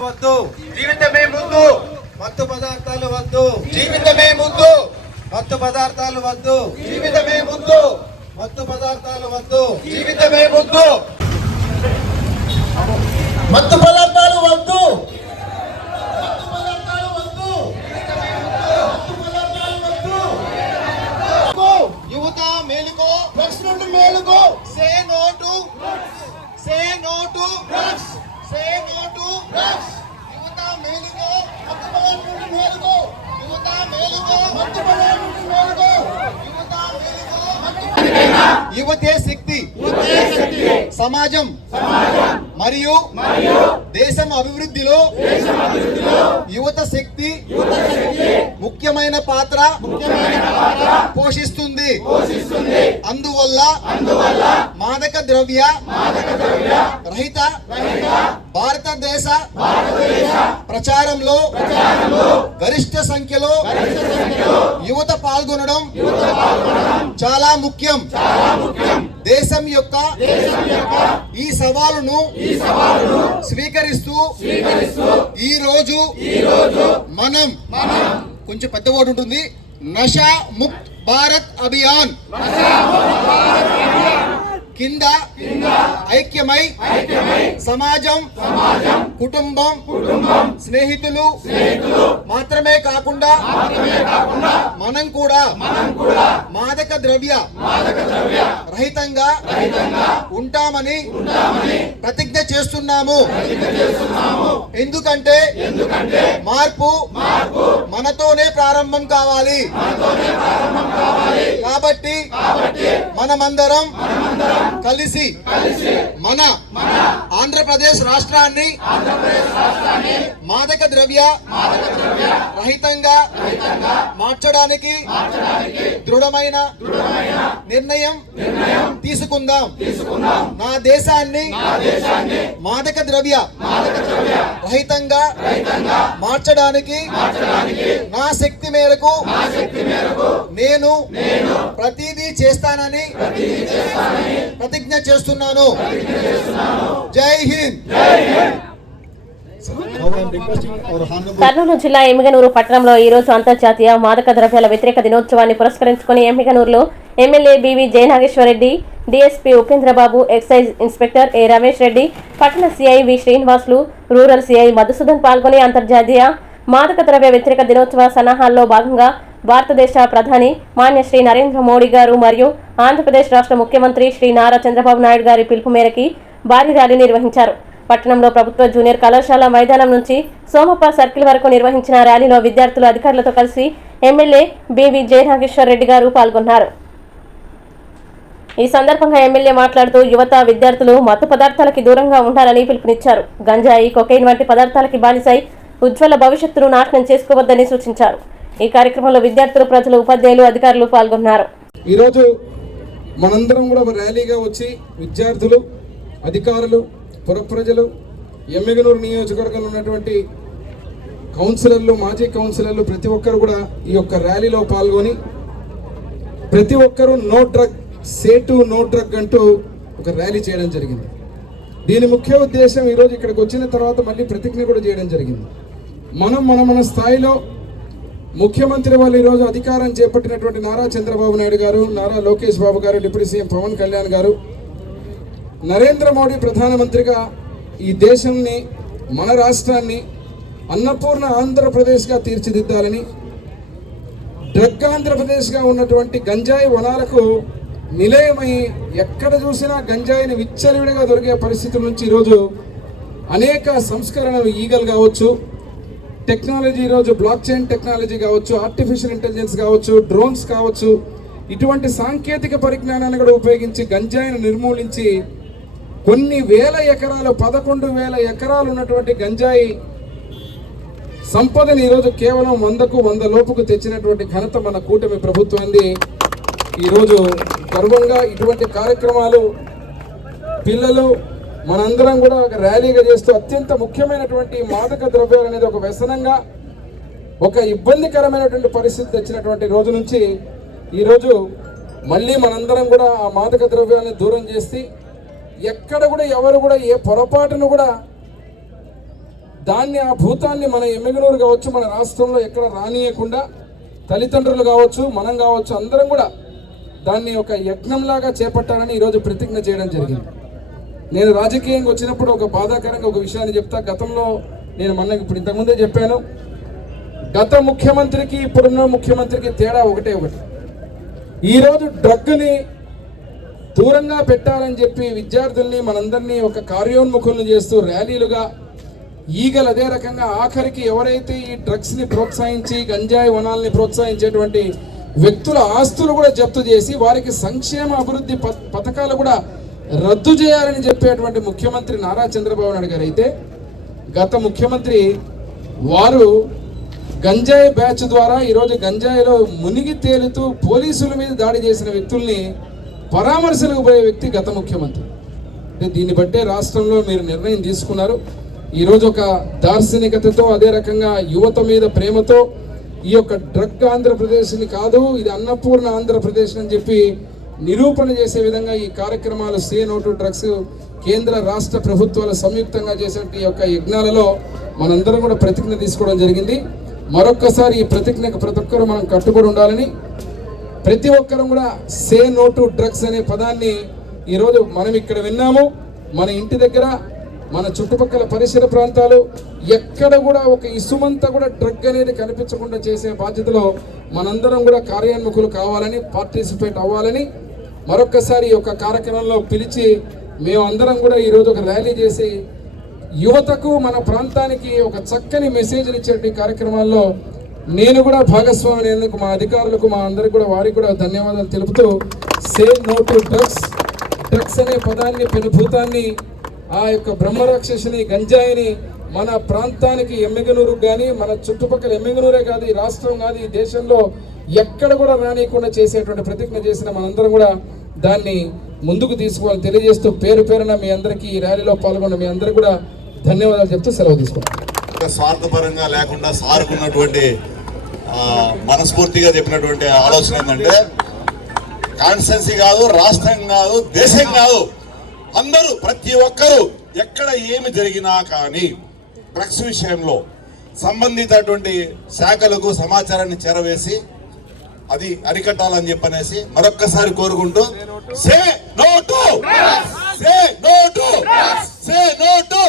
వద్దు. జీవితమే ముందు. మత్తు పదార్థాలు వద్దు. జీవితమే ముందు. మత్తు పదార్థాలు వద్దు. జీవితమే ముందు. మత్తు పదార్థాలు వద్దు. జీవితమే ముందు. మత్తు పదార్థాలు వద్దు మత్తు పదార్థాలు వద్దు మత్తు పదార్థాలు వద్దు యువత మేలుకో డ్రగ్స్ నుండి మేలుకో say no to say no to drugs say no to drugs యువత మేలుకో మత్తు పదార్థాల నుండి మేలుకో యువత మేలుకో మత్తు పదార్థాల నుండి మేలుకో యువత మేలుకో యువతే శక్తి సమాజం. మరియు దేశం అభివృద్ధిలో యువత శక్తి ముఖ్యమైన పాత్ర పోషిస్తుంది. అందువల్ల మాదక ద్రవ్య రహిత భారతదేశ ప్రచారంలో గరిష్ట సంఖ్యలో యువత పాల్గొనడం చాలా ముఖ్యం. దేశం యొక్క ఈ సవాలును స్వీకరిస్తూ ఈ రోజు మనం కొంచెం పెద్ద వర్డ్ ఉంటుంది. నషా ముక్త్ భారత్ అభియాన్. కింద ఐక్యమై సమాజం కుటుంబం స్నేహితులు మాత్రమే కాకుండా మనం కూడా మాదక ద్రవ్య రహితంగా ఉంటామని ప్రతిజ్ఞ చేస్తున్నాము. ఎందుకంటే మార్పు మనతోనే ప్రారంభం కావాలి. కాబట్టి మనమందరం కలిసి మన ఆంధ్రప్రదేశ్ రాష్ట్రాన్ని మాదక ద్రవ్య రహితంగా మార్చడానికి దృఢమైన నిర్ణయం తీసుకుందాం. నా దేశాన్ని మాదక ద్రవ్య రహితంగా మార్చడానికి నా శక్తి మేరకు నేను ప్రతిదీ చేస్తానని ప్రతిజ్ఞ చేస్తున్నాను. జై హింద్. కర్నూలు జిల్లా ఎమ్మిగనూరు పట్టణంలో ఈ రోజు అంతర్జాతీయ మాదక ద్రవ్యాల వ్యతిరేక దినోత్సవాన్ని పురస్కరించుకుని ఎమ్మిగనూరులో MLA BV Jayanageswara Reddy DSP Upendrababu excise inspector A Ramesh Reddy పట్టణ CI V Srinivasulu rural CI Madhusudan పాల్గొని అంతర్జాతీయ మాదక ద్రవ్య వ్యతిరేక దినోత్సవ సన్నాహాల్లో భాగంగా భారతదేశ ప్రధాని మాన్య శ్రీ నరేంద్ర మోడీ గారు మరియు ఆంధ్రప్రదేశ్ రాష్ట్ర ముఖ్యమంత్రి శ్రీ నారా చంద్రబాబు నాయుడు గారి పిలుపు మేరకి భారీ ర్యాలీ నిర్వహించారు. పట్టణంలో ప్రభుత్వ జూనియర్ కళాశాల మైదానం నుంచి సోమప్ప సర్కిల్ వరకు నిర్వహించిన ర్యాలీలో విద్యార్థులు అధికారులతో కలిసి ఎమ్మెల్యే బివి జయనాగేశ్వర్ రెడ్డి గారు పాల్గొన్నారు. ఈ సందర్భంగా ఎమ్మెల్యే మాట్లాడుతూ యువత విద్యార్థులు మత్తు పదార్థాలకి దూరంగా ఉండాలని పిలుపునిచ్చారు. గంజాయి కొకైన్ వంటి పదార్థాలకి బానిసై ఉజ్వల భవిష్యత్తును నాశనం చేసుకోవద్దని సూచించారు. ఈ కార్యక్రమంలో విద్యార్థులు ప్రజలు ఉపాధ్యాయులు అధికారులు పాల్గొన్నారు. ఈరోజు మనందరం కూడా ఒక ర్యాలీగా వచ్చి విద్యార్థులు అధికారులు పురప్రజలు ఎమ్మెగనూరు నియోజకవర్గంలో ఉన్నటువంటి కౌన్సిలర్లు మాజీ కౌన్సిలర్లు ప్రతి ఒక్కరు కూడా ఈ యొక్క ర్యాలీలో పాల్గొని ప్రతి ఒక్కరూ నో డ్రగ్ సేటు నో డ్రగ్ అంటూ ఒక ర్యాలీ చేయడం జరిగింది. దీని ముఖ్య ఉద్దేశం ఈరోజు ఇక్కడికి వచ్చిన తర్వాత మళ్ళీ ప్రతిజ్ఞ కూడా చేయడం జరిగింది. మనం మన మన స్థాయిలో ముఖ్యమంత్రి వాళ్ళు ఈరోజు అధికారం చేపట్టినటువంటి నారా చంద్రబాబు నాయుడు గారు నారా లోకేష్ బాబు గారు డిప్యూటీ సీఎం పవన్ కళ్యాణ్ గారు నరేంద్ర మోడీ ప్రధానమంత్రిగా ఈ దేశాన్ని మన రాష్ట్రాన్ని అన్నపూర్ణ ఆంధ్రప్రదేశ్గా తీర్చిదిద్దాలని డ్రగ్ ఆంధ్రప్రదేశ్గా ఉన్నటువంటి గంజాయి వనాలకు నిలయమై ఎక్కడ చూసినా గంజాయిని విచ్చలవిడిగా దొరికే పరిస్థితి నుంచి ఈరోజు అనేక సంస్కరణలు ఈగల్ కావచ్చు టెక్నాలజీ ఈరోజు బ్లాక్ చైన్ టెక్నాలజీ కావచ్చు ఆర్టిఫిషియల్ ఇంటెలిజెన్స్ కావచ్చు డ్రోన్స్ కావచ్చు ఇటువంటి సాంకేతిక పరిజ్ఞానాన్ని కూడా ఉపయోగించి గంజాయిని నిర్మూలించి కొన్ని వేల ఎకరాలు పదకొండు వేల ఎకరాలు ఉన్నటువంటి గంజాయి సంపదని ఈరోజు కేవలం వందకు వంద లోపుకు తెచ్చినటువంటి ఘనత మన కూటమి ప్రభుత్వాన్ని ఈరోజు గర్వంగా ఇటువంటి కార్యక్రమాలు పిల్లలు మనందరం కూడా ఒక ర్యాలీగా చేస్తూ అత్యంత ముఖ్యమైనటువంటి మాదక ద్రవ్యాలు అనేది ఒక వ్యసనంగా ఒక ఇబ్బందికరమైనటువంటి పరిస్థితి తెచ్చినటువంటి రోజు నుంచి ఈరోజు మళ్ళీ మనందరం కూడా ఆ మాదక ద్రవ్యాలను దూరం చేసి ఎక్కడ కూడా ఎవరు కూడా ఏ పొరపాటును కూడా దాన్ని ఆ భూతాన్ని మన ఎమ్మెగనూరు కావచ్చు మన రాష్ట్రంలో ఎక్కడ రానియకుండా తల్లిదండ్రులు కావచ్చు మనం కావచ్చు అందరం కూడా దాన్ని ఒక యజ్ఞంలాగా చేపట్టాలని ఈరోజు ప్రతిజ్ఞ చేయడం జరిగింది. నేను రాజకీయంగా వచ్చినప్పుడు ఒక బాధాకరంగా ఒక విషయాన్ని చెప్తా. గతంలో నేను మొన్న ఇప్పుడు ఇంతకుముందే చెప్పాను. గత ముఖ్యమంత్రికి ఇప్పుడున్న ముఖ్యమంత్రికి తేడా ఒకటే ఒకటి. ఈరోజు డ్రగ్ని దూరంగా పెట్టాలని చెప్పి విద్యార్థుల్ని మనందరినీ ఒక కార్యోన్ముఖులను చేస్తూ ర్యాలీలుగా ఈగలు అదే రకంగా ఆఖరికి ఎవరైతే ఈ డ్రగ్స్ని ప్రోత్సహించి గంజాయి వనాల్ని ప్రోత్సహించేటువంటి వ్యక్తుల ఆస్తులు కూడా జప్తు చేసి వారికి సంక్షేమ అభివృద్ధి ప- పథకాలు కూడా రద్దు చేయాలని చెప్పేటువంటి ముఖ్యమంత్రి నారా చంద్రబాబు నాయుడు గారు అయితే గత ముఖ్యమంత్రి వారు గంజాయి బ్యాచ్ ద్వారా ఈరోజు గంజాయిలో మునిగి తేలుతూ పోలీసుల మీద దాడి చేసిన వ్యక్తుల్ని పరామర్శలకు పోయే వ్యక్తి గత ముఖ్యమంత్రి. అంటే దీన్ని బట్టే రాష్ట్రంలో మీరు నిర్ణయం తీసుకున్నారు. ఈరోజు ఒక దార్శనికతతో అదే రకంగా యువత మీద ప్రేమతో ఈ యొక్క డ్రగ్ ఆంధ్రప్రదేశ్ని కాదు ఇది అన్నపూర్ణ ఆంధ్రప్రదేశ్ అని చెప్పి నిరూపణ చేసే విధంగా ఈ కార్యక్రమాలు సే నోటు డ్రగ్స్ కేంద్ర రాష్ట్ర ప్రభుత్వాలు సంయుక్తంగా చేసినట్టు ఈ యొక్క యజ్ఞాలలో మనందరం కూడా ప్రతిజ్ఞ తీసుకోవడం జరిగింది. మరొక్కసారి ఈ ప్రతిజ్ఞకు ప్రతి ఒక్కరూ మనం కట్టుబడి ఉండాలని ప్రతి ఒక్కరూ కూడా సే నో టు డ్రగ్స్ అనే పదాన్ని ఈరోజు మనం ఇక్కడ విన్నాము. మన ఇంటి దగ్గర మన చుట్టుపక్కల పరిసర ప్రాంతాలు ఎక్కడ కూడా ఒక ఇసుమంతా కూడా డ్రగ్ అనేది కనిపించకుండా చేసే బాధ్యతలో మనందరం కూడా కార్యాన్ముఖులు కావాలని పార్టిసిపేట్ అవ్వాలని మరొక్కసారి ఈ యొక్క కార్యక్రమంలో పిలిచి మేమందరం కూడా ఈరోజు ఒక ర్యాలీ చేసి యువతకు మన ప్రాంతానికి ఒక చక్కని మెసేజ్ ఇచ్చే కార్యక్రమాల్లో నేను కూడా భాగస్వామి అయినందుకు మా అధికారులకు మా అందరికి కూడా వారికి కూడా ధన్యవాదాలు తెలుపుతూ say no to drugs. Drugs అనే పదాన్ని పెనుభూతాన్ని ఆ యొక్క బ్రహ్మరాక్షసుని గంజాయిని మన ప్రాంతానికి ఎమ్మెగనూరు కానీ మన చుట్టుపక్కల ఎమ్మెగనూరే కాదు ఈ రాష్ట్రం కాదు ఈ దేశంలో ఎక్కడ కూడా రానియకుండా చేసేటువంటి ప్రతిజ్ఞ చేసిన మనందరం కూడా దాన్ని ముందుకు తీసుకోవాలని తెలియజేస్తూ పేరు పేరున మీ అందరికీ ఈ ర్యాలీలో పాల్గొన్న మీ అందరికీ కూడా ధన్యవాదాలు చెప్తూ సెలవు తీసుకుంటాం స్వార్థపరంగా లేకుండా సార్కున్నటువంటి మనస్ఫూర్తిగా చెప్పినటువంటి ఆలోచన ఏంటంటే కాన్స్టెన్సీ కాదు రాష్ట్రం కాదు దేశం కాదు. అందరూ ప్రతి ఒక్కరూ ఎక్కడ ఏమి జరిగినా కానీ డ్రగ్స్ విషయంలో సంబంధితటువంటి శాఖలకు సమాచారాన్ని చేరవేసి అది అరికట్టాలని చెప్పనేసి మరొక్కసారి కోరుకుంటూ say no to! Say no to! Say no to!